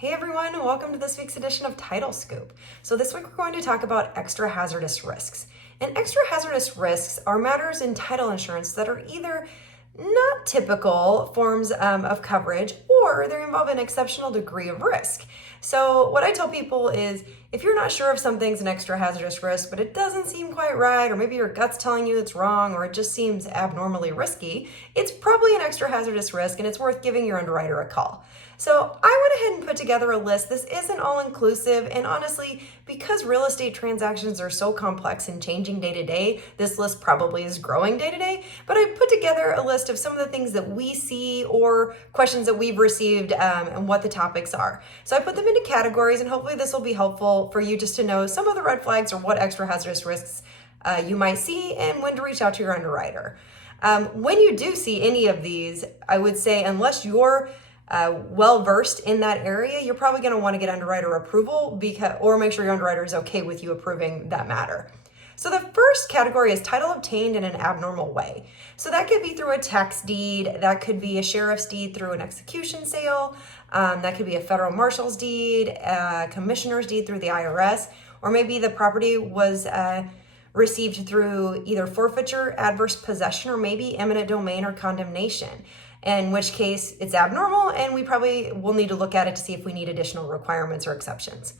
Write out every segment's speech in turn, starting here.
Hey everyone, welcome to this week's edition of Title Scoop. So this week we're going to talk about extra hazardous risks. And extra hazardous risks are matters in title insurance that are either not typical forms of coverage or they involve an exceptional degree of risk. So what I tell people is if you're not sure if something's an extra hazardous risk, but it doesn't seem quite right, or maybe your gut's telling you it's wrong, or it just seems abnormally risky, it's probably an extra hazardous risk and it's worth giving your underwriter a call. So I went ahead and put together a list. This isn't all inclusive, and honestly, because real estate transactions are so complex and changing day to day, this list probably is growing day to day, but I put together a list of some of the things that we see or questions that we've received and what the topics are. So I put them into categories, and hopefully this will be helpful for you just to know some of the red flags or what extra hazardous risks you might see and when to reach out to your underwriter. When you do see any of these, I would say unless you're well-versed in that area, you're probably going to want to get underwriter approval or make sure your underwriter is okay with you approving that matter. So the first category is title obtained in an abnormal way. So that could be through a tax deed, that could be a sheriff's deed through an execution sale, that could be a federal marshal's deed, a commissioner's deed through the IRS, or maybe the property was received through either forfeiture, adverse possession, or maybe eminent domain or condemnation. In which case it's abnormal and we probably will need to look at it to see if we need additional requirements or exceptions.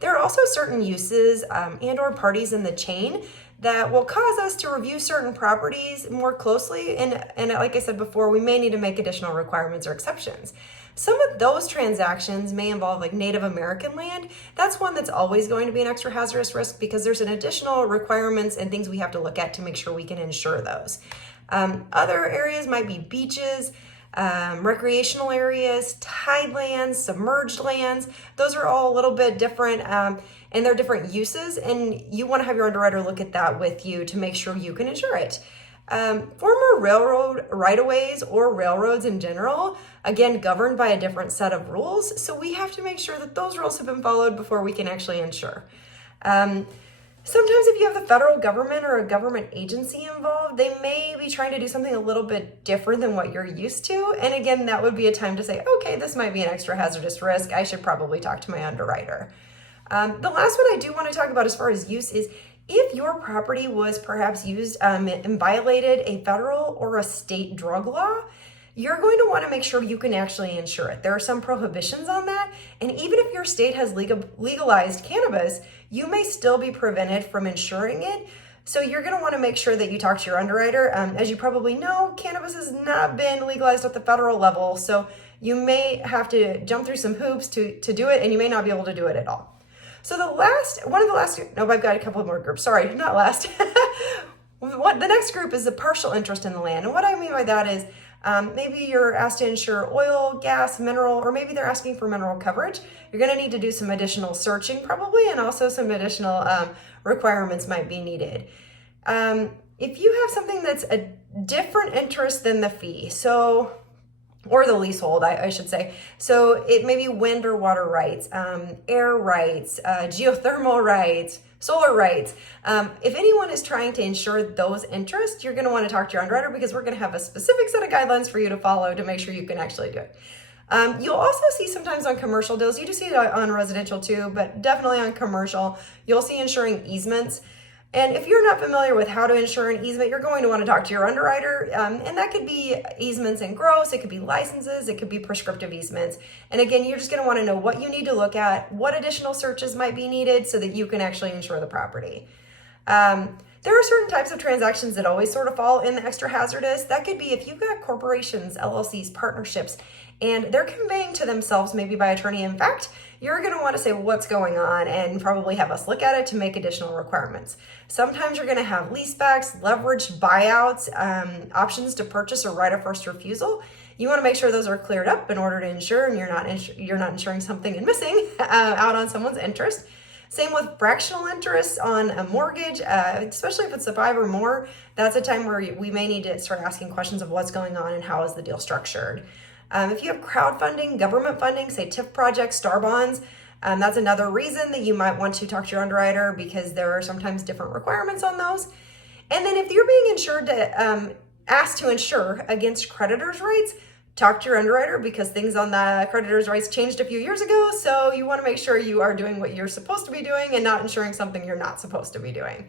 There are also certain uses and or parties in the chain that will cause us to review certain properties more closely, and like I said before, we may need to make additional requirements or exceptions. Some of those transactions may involve like Native American land. That's one that's always going to be an extra hazardous risk because there's an additional requirements and things we have to look at to make sure we can insure those. Other areas might be beaches, recreational areas, tidelands, submerged lands. Those are all a little bit different and they're different uses, and you want to have your underwriter look at that with you to make sure you can insure it. Former railroad right-of-ways or railroads in general, again, governed by a different set of rules, so we have to make sure that those rules have been followed before we can actually insure. Sometimes if you have the federal government or a government agency involved, they may be trying to do something a little bit different than what you're used to. And again, that would be a time to say, okay, this might be an extra hazardous risk. I should probably talk to my underwriter. The last one I do want to talk about as far as use is if your property was perhaps used and violated a federal or a state drug law, you're going to want to make sure you can actually insure it. There are some prohibitions on that, and even if your state has legalized cannabis, you may still be prevented from insuring it. So you're going to want to make sure that you talk to your underwriter. As you probably know, cannabis has not been legalized at the federal level, so you may have to jump through some hoops to do it, and you may not be able to do it at all. So I've got a couple more groups. Sorry, not last. The next group is the partial interest in the land, and what I mean by that is maybe you're asked to insure oil, gas, mineral, or maybe they're asking for mineral coverage. You're going to need to do some additional searching probably, and also some additional requirements might be needed. If you have something that's a different interest than the fee, or the leasehold, I should say. So it may be wind or water rights, air rights, geothermal rights, solar rights. If anyone is trying to insure those interests, you're going to want to talk to your underwriter because we're going to have a specific set of guidelines for you to follow to make sure you can actually do it. You'll also see sometimes on commercial deals, you do see it on residential too, but definitely on commercial, you'll see insuring easements. And if you're not familiar with how to insure an easement, you're going to want to talk to your underwriter. And that could be easements in gross, it could be licenses, it could be prescriptive easements. And again, you're just going to want to know what you need to look at, what additional searches might be needed so that you can actually insure the property. There are certain types of transactions that always sort of fall in the extra hazardous. That could be if you've got corporations, LLCs, partnerships, and they're conveying to themselves, maybe by attorney in fact, you're going to want to say what's going on and probably have us look at it to make additional requirements. Sometimes you're going to have leasebacks, leveraged buyouts, options to purchase or right of first refusal. You want to make sure those are cleared up in order to insure, and you're not insuring something and missing out on someone's interest. Same with fractional interest on a mortgage, especially if it's a 5 or more. That's a time where we may need to start asking questions of what's going on and how is the deal structured. If you have crowdfunding, government funding, say TIF projects, star bonds, that's another reason that you might want to talk to your underwriter because there are sometimes different requirements on those. And then if you're being asked to insure against creditors' rights, talk to your underwriter because things on the creditor's rights changed a few years ago. So you want to make sure you are doing what you're supposed to be doing and not insuring something you're not supposed to be doing.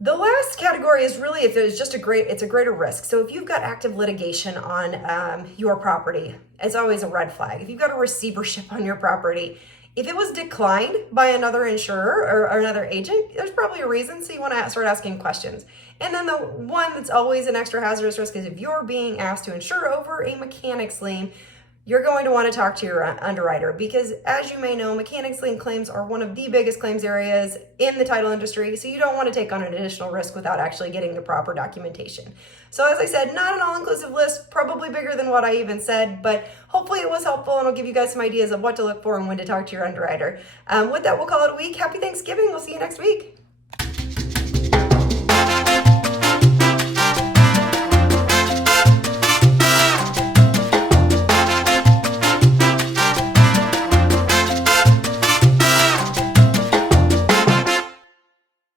The last category is really if it's just it's a greater risk. So if you've got active litigation on your property, it's always a red flag. If you've got a receivership on your property, if it was declined by another insurer or another agent, there's probably a reason. So you want to start asking questions. And then the one that's always an extra hazardous risk is if you're being asked to insure over a mechanics lien, you're going to want to talk to your underwriter because, as you may know, mechanics lien claims are one of the biggest claims areas in the title industry, so you don't want to take on an additional risk without actually getting the proper documentation. So as I said, not an all-inclusive list, probably bigger than what I even said, but hopefully it was helpful and I'll give you guys some ideas of what to look for and when to talk to your underwriter. With that, we'll call it a week. Happy Thanksgiving. We'll see you next week.